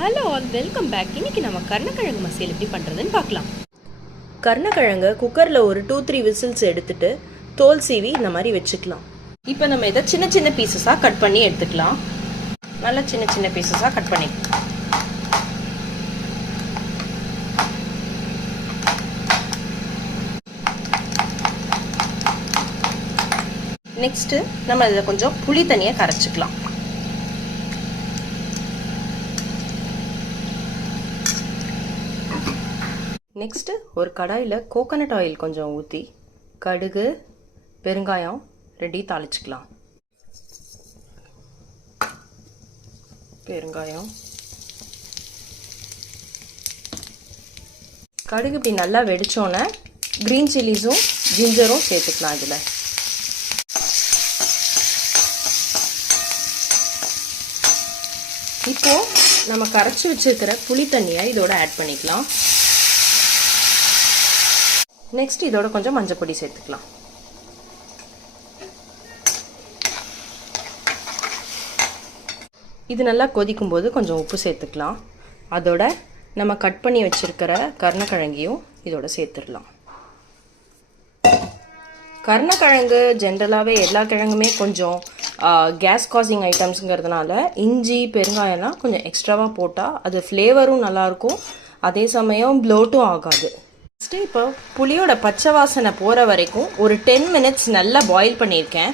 Hello all, welcome back. இன்னைக்கு நம்ம கருணக்கிழங்கு மசியல் எப்படி பண்ணுறதுன்னு பார்க்கலாம். கருணக்கிழங்கு குக்கரில் ஒரு 2-3 விசில்ஸ் எடுத்துட்டு தோல் சீவி இந்த மாதிரி வச்சுக்கலாம். இப்போ நம்ம இதை சின்ன சின்ன பீசஸாக கட் பண்ணி எடுத்துக்கலாம். நல்லா சின்ன சின்ன பீசஸாக கட் பண்ணிக்கலாம். நெக்ஸ்ட்டு நம்ம இதில் கொஞ்சம் புளி தண்ணியை கரைச்சிக்கலாம். நெக்ஸ்ட்டு ஒரு கடாயில் கோகோனட் ஆயில் கொஞ்சம் ஊற்றி கடுகு பெருங்காயம் ரெண்டையும் தாளிச்சிக்கலாம். பெருங்காயம் கடுகு இப்படி நல்லா வெடிச்சோன்னே க்ரீன் சில்லிஸும் ஜிஞ்சரும் சேர்த்துக்கலாம். இதில் இப்போது நம்ம கரைச்சி வச்சுருக்கிற புளி தண்ணியை இதோட ஆட் பண்ணிக்கலாம். நெக்ஸ்ட் இதோட கொஞ்சம் மஞ்சள் பொடி சேர்த்துக்கலாம். இது நல்லா கொதிக்கும் போது கொஞ்சம் உப்பு சேர்த்துக்கலாம். அதோட நம்ம கட் பண்ணி வச்சிருக்கிற கருணக்கிழங்கையும் இதோட சேர்த்துடலாம். கருணக்கிழங்கு ஜென்ரலாகவே எல்லா கிழங்குமே கொஞ்சம் கேஸ் காசிங் ஐட்டம்ஸுங்கிறதுனால இஞ்சி பெருங்காயம்லாம் கொஞ்சம் எக்ஸ்ட்ராவாக போட்டால் அது ஃப்ளேவரும் நல்லாயிருக்கும், அதே சமயம் ப்ளோட்டும் ஆகாது. நெக்ஸ்ட்டு இப்போ புளியோட பச்சை வாசனை போகிற வரைக்கும் ஒரு 10 மினிட்ஸ் நல்லா பாயில் பண்ணியிருக்கேன்.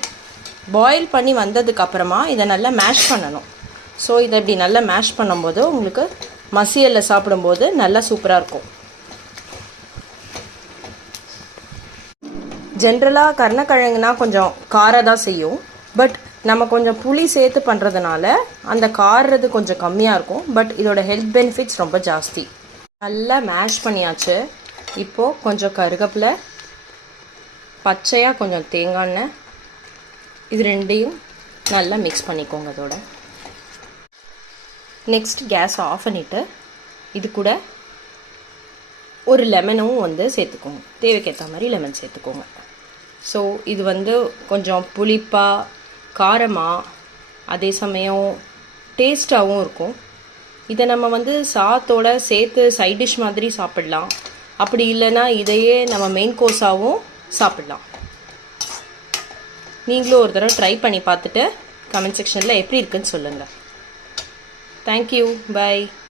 பாயில் பண்ணி வந்ததுக்கப்புறமா இதை நல்லா மேஷ் பண்ணணும். ஸோ இதை இப்படி நல்லா மேஷ் பண்ணும்போது உங்களுக்கு மசியலில் சாப்பிடும்போது நல்லா சூப்பராக இருக்கும். ஜென்ரலாக கருணக்கிழங்குனா கொஞ்சம் காரம் தான் செய்யும், பட் நம்ம கொஞ்சம் புளி சேர்த்து பண்ணுறதுனால அந்த காரது கொஞ்சம் கம்மியாக இருக்கும், பட் இதோட ஹெல்த் பெனிஃபிட்ஸ் ரொம்ப ஜாஸ்தி. நல்லா மேஷ் பண்ணியாச்சு. இப்போது கொஞ்சம் கருவேப்பிலை, பச்சையாக கொஞ்சம் தேங்காய் எண்ணெய், இது ரெண்டையும் நல்லா மிக்ஸ் பண்ணிக்கோங்க. அதோட நெக்ஸ்ட் கேஸ் ஆஃப் பண்ணிவிட்டு இது கூட ஒரு லெமனும் சேர்த்துக்கோங்க. தேவைக்கேற்ற மாதிரி லெமன் சேர்த்துக்கோங்க. ஸோ இது கொஞ்சம் புளிப்பாக காரமாக அதே சமயம் டேஸ்ட்டாகவும் இருக்கும். இதை நம்ம சாத்தோட சேர்த்து சைட் டிஷ் மாதிரி சாப்பிடலாம். அப்படி இல்லைன்னா இதையே நம்ம மெயின் கோர்ஸாகவும் சாப்பிடலாம். நீங்களும் ஒரு தடவை ட்ரை பண்ணி பார்த்துட்டு கமெண்ட் செக்ஷனில் எப்படி இருக்குன்னு சொல்லுங்கள். Thank you, by.